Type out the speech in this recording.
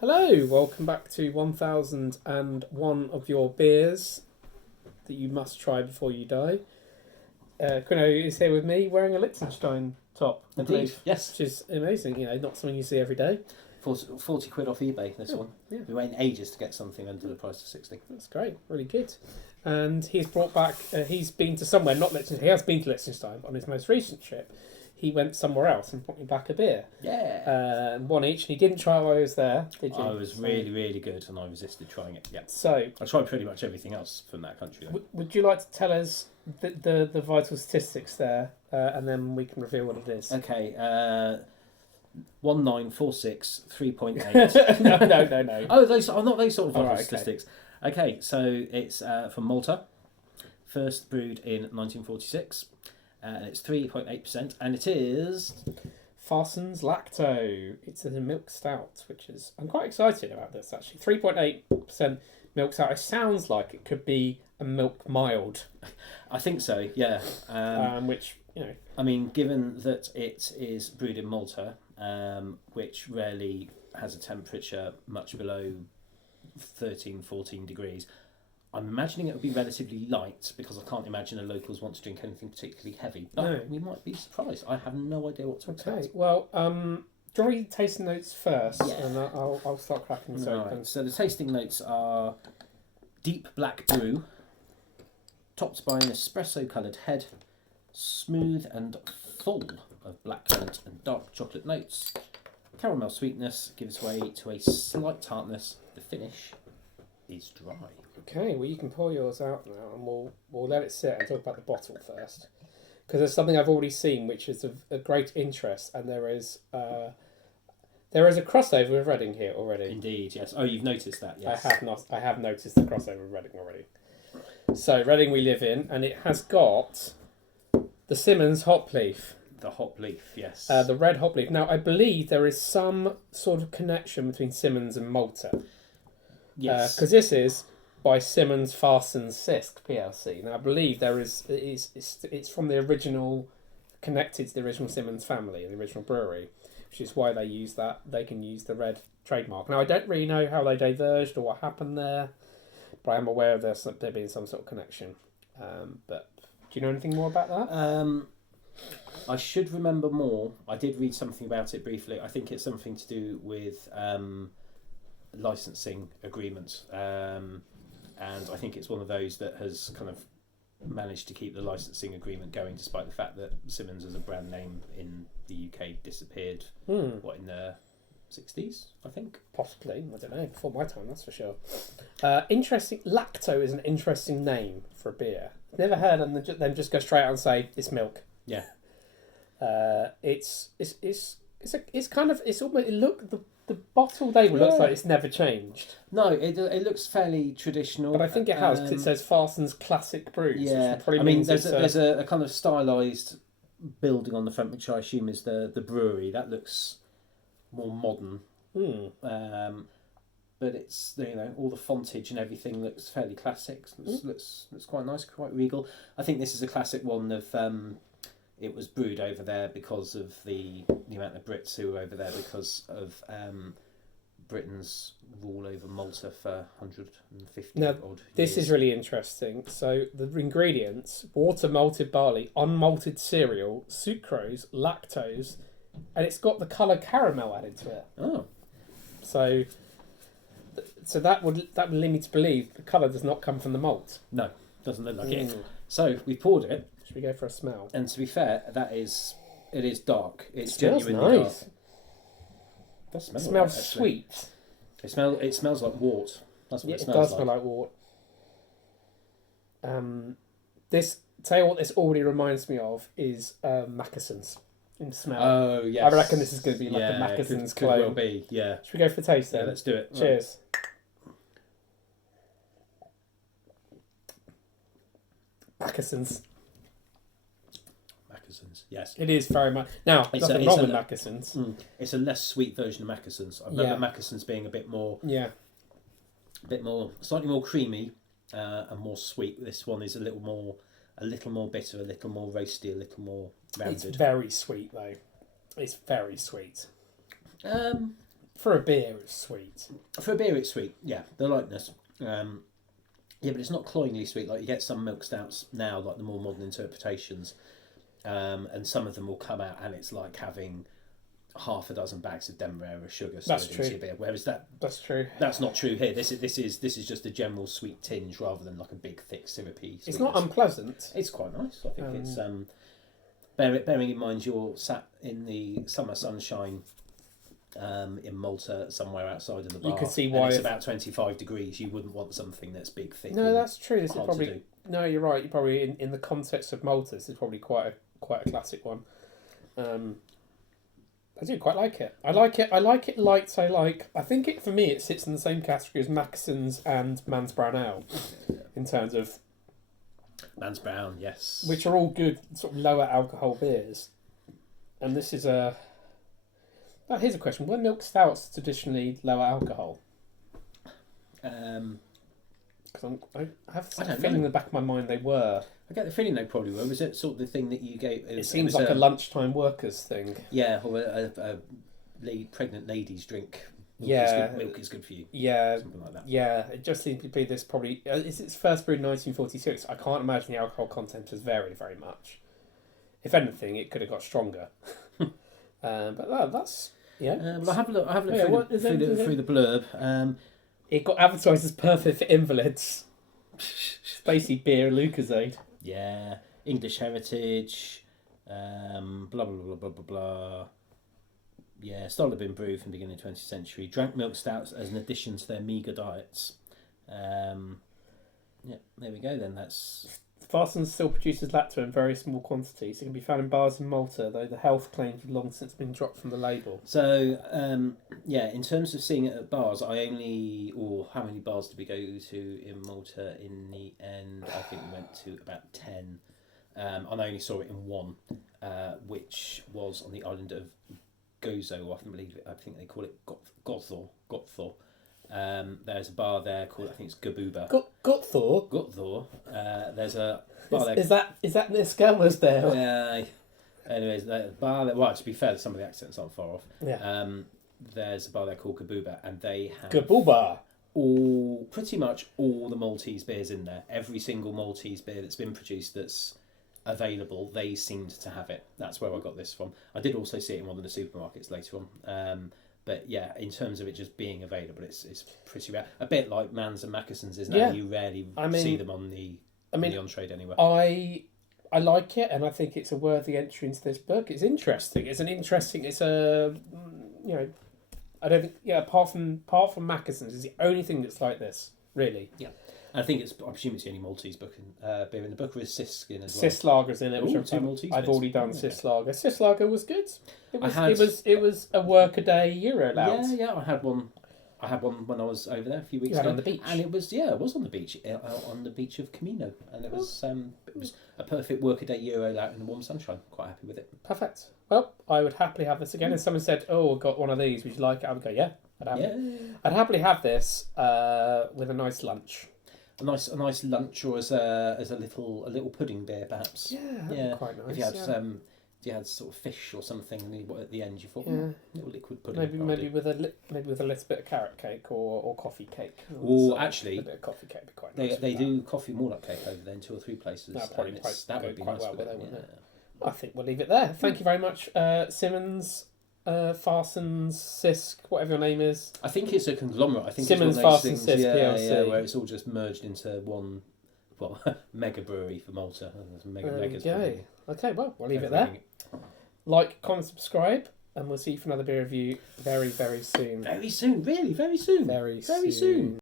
Hello, welcome back to 1001 of your beers that you must try before you die. Quino is here with me wearing a Liechtenstein top, I Indeed, believe, yes. which is amazing, not something you see every day. 40 quid off eBay, this one. Yeah. We waited ages to get something under the price of 60. That's great, really good. And he's brought back, he's been to somewhere, not Liechtenstein, he has been to Liechtenstein on his most recent trip. He went somewhere else and brought me back a beer. Yeah. One each, and he didn't try it while I was there, did you? I was really, really good and I resisted trying it. Yeah. So, I tried pretty much everything else from that country. would you like to tell us the vital statistics there, and then we can reveal what it is? Okay, 1946, 3.8. No. Oh, those are not those sort of vital Alright, okay. statistics. Okay, so it's from Malta, first brewed in 1946. It's 3.8%, and it is Farsons Lacto. It's a milk stout, which is... I'm quite excited about this, actually. 3.8% milk stout. It sounds like it could be a milk mild. I think so, yeah. Which, I mean, given that it is brewed in Malta, which rarely has a temperature much below 13, 14 degrees, I'm imagining it would be relatively light because I can't imagine the locals want to drink anything particularly heavy. But No. we might be surprised. I have no idea what to expect. Okay, well, do you want to read the tasting notes first? Yeah. And I'll start cracking this open. Right. So the tasting notes are deep black brew, topped by an espresso-coloured head, smooth and full of blackcurrant and dark chocolate notes. Caramel sweetness gives way to a slight tartness. The finish is dry. Okay, well you can pour yours out now, and we'll let it sit and talk about the bottle first, because there's something I've already seen which is of a great interest, and there is a crossover with Reading here already. Indeed, yes. Oh, you've noticed that, yes. I have noticed the crossover with Reading already. So Reading we live in, and it has got the Simmons hop leaf. The hop leaf, yes. The red hop leaf. Now I believe there is some sort of connection between Simmons and Malta. Yes. Because this is by Simmons Farsons Sisk PLC. Now I believe it's from the original, connected to the original Simmons family, the original brewery, which is why they use that. They can use the red trademark. Now I don't really know how they diverged or what happened there, but I am aware of there being some sort of connection. But do you know anything more about that? I should remember more. I did read something about it briefly. I think it's something to do with licensing agreements. And I think it's one of those that has kind of managed to keep the licensing agreement going despite the fact that Simmons as a brand name in the UK disappeared, in the 60s, I think? Possibly. I don't know. Before my time, that's for sure. Interesting. Lacto is an interesting name for a beer. Never heard them then just go straight out and say it's milk. Yeah. It's kind of, it's almost, the bottle label looks like it's never changed. No, it looks fairly traditional. But I think it has, because it says Farsons Classic Brews. Yeah, probably I mean, means there's a kind of stylised building on the front, which I assume is the brewery. That looks more modern. But it's, all the fontage and everything looks fairly classic. Looks quite nice, quite regal. I think this is a classic one of... it was brewed over there because of the amount of Brits who were over there because of Britain's rule over Malta for 150 Now, odd this years. is really interesting. So the ingredients: water, malted barley, unmalted cereal, sucrose, lactose, and it's got the colour caramel added to it. Oh. So that would lead me to believe the colour does not come from the malt. No, doesn't look like it. So we poured it. Should we go for a smell? And to be fair, it is dark. It's It smells genuinely nice. dark. It does smell It all smells right, actually. sweet. It smells like wort. That's what Yeah, it it smells does like. smell like wort. Tell you what this already reminds me of is Mackesons in smell. Oh, yes. I reckon this is going to be like a Mackesons could well clone. be, yeah. Should we go for the taste then? Yeah, let's do it. Right. Cheers. Mackesons. Mackesons, yes. It is very much. Now, nothing wrong with Mackesons. It's a less sweet version of Mackesons. I remember Mackesons being a bit more, slightly more creamy and more sweet. This one is a little more bitter, a little more roasty, a little more rounded. It's very sweet though. It's very sweet. For a beer, it's sweet. For a beer, it's sweet. Yeah, the lightness. Yeah, but it's not cloyingly sweet. Like you get some milk stouts now, like the more modern interpretations, and some of them will come out and it's like having half a dozen bags of Demerara sugar stirred into your beer. Whereas that's true. That's not true here. This is just a general sweet tinge rather than like a big thick syrupy sweetness. It's not unpleasant. It's quite nice. I think it's bearing in mind you're sat in the summer sunshine. In Malta, somewhere outside of the bar, you could see why it's about 25 degrees. You wouldn't want something that's big, thick. No, that's true. This is hard probably to do. no. You're right. You probably in the context of Malta, this is probably quite a classic one. I do quite like it. I like it light. I think it for me it sits in the same category as Mackeson's and Man's Brown Ale, in terms of Man's Brown, yes, which are all good sort of lower alcohol beers, and this is a. Now, here's a question: were milk stouts traditionally lower alcohol? Because I have a feeling in the back of my mind they were. I get the feeling they probably were. Was it sort of the thing that you gave? It seems like a lunchtime workers thing. Yeah, or a pregnant lady's drink. Milk is good for you. Yeah, something like that. Yeah, it just seems to be this probably. It's first brewed in 1946. I can't imagine the alcohol content has varied very much. If anything, it could have got stronger. But that's. Yeah. Well, I have a look through the blurb. It got advertised as perfect for invalids. It's basically beer Lucozade. Yeah. English heritage. Blah blah blah blah blah blah. Yeah, style had been brewed from the beginning of the 20th century. Drank milk stouts as an addition to their meagre diets. Yeah, there we go then. That's. Farsons still produces lacto in very small quantities. It can be found in bars in Malta, though the health claims have long since been dropped from the label. So, in terms of seeing it at bars, how many bars did we go to in Malta in the end? I think we went to about 10. And I only saw it in one, which was on the island of Gozo, I think they call it Gotthor. There's a bar there called, I think it's Gabuba. Gotthor? There's a bar there. Is that near Skelmersdale? Yeah. Anyways, the bar there, well, to be fair, some of the accents aren't far off. Yeah. There's a bar there called Gabuba, and they have Gabuba. Pretty much all the Maltese beers in there. Every single Maltese beer that's been produced that's available, they seemed to have it. That's where I got this from. I did also see it in one of the supermarkets later on. But yeah, in terms of it just being available, it's pretty rare. A bit like Mans and Mackeson's is now. Yeah. You rarely see them on the on-trade anywhere. I like it, and I think it's a worthy entry into this book. It's interesting. It's a I don't think apart from Mackeson's is the only thing that's like this, really. Yeah. I think I presume it's the only Maltese beer in the book, or is Sisk in as well? Cis Lager's in it, which I've already done. Cis Lager. Cis Lager was good. It was a workaday Euro loud. Yeah. I had one when I was over there a few weeks ago on the beach, and it was on the beach, on the beach of Camino, and it was a perfect workaday Euro out in the warm sunshine. Quite happy with it. Perfect. Well, I would happily have this again. If someone said, "Oh, I got one of these, would you like it?" I would go, "Yeah, I'd happily have this with a nice lunch." A nice lunch, or as a little pudding beer, perhaps. Yeah, quite nice. If you had sort of fish or something, and at the end you thought, little liquid pudding. Maybe with a little bit of carrot cake or coffee cake. Actually, a bit of coffee cake would be quite nice. They do coffee walnut cake over there in 2 or 3 places. That would be quite nice, wouldn't it? I think we'll leave it there. Thank you very much, Simmons. Farsons, Sisk, whatever your name is. I think it's a conglomerate. I think Simmons, it's one of those Farsons, things, Sisk, PLC. where it's all just merged into one, mega brewery for Malta. Okay, well, we'll leave it there. Like, comment, subscribe, and we'll see you for another beer review very, very soon. Very soon, really, very soon. Very soon.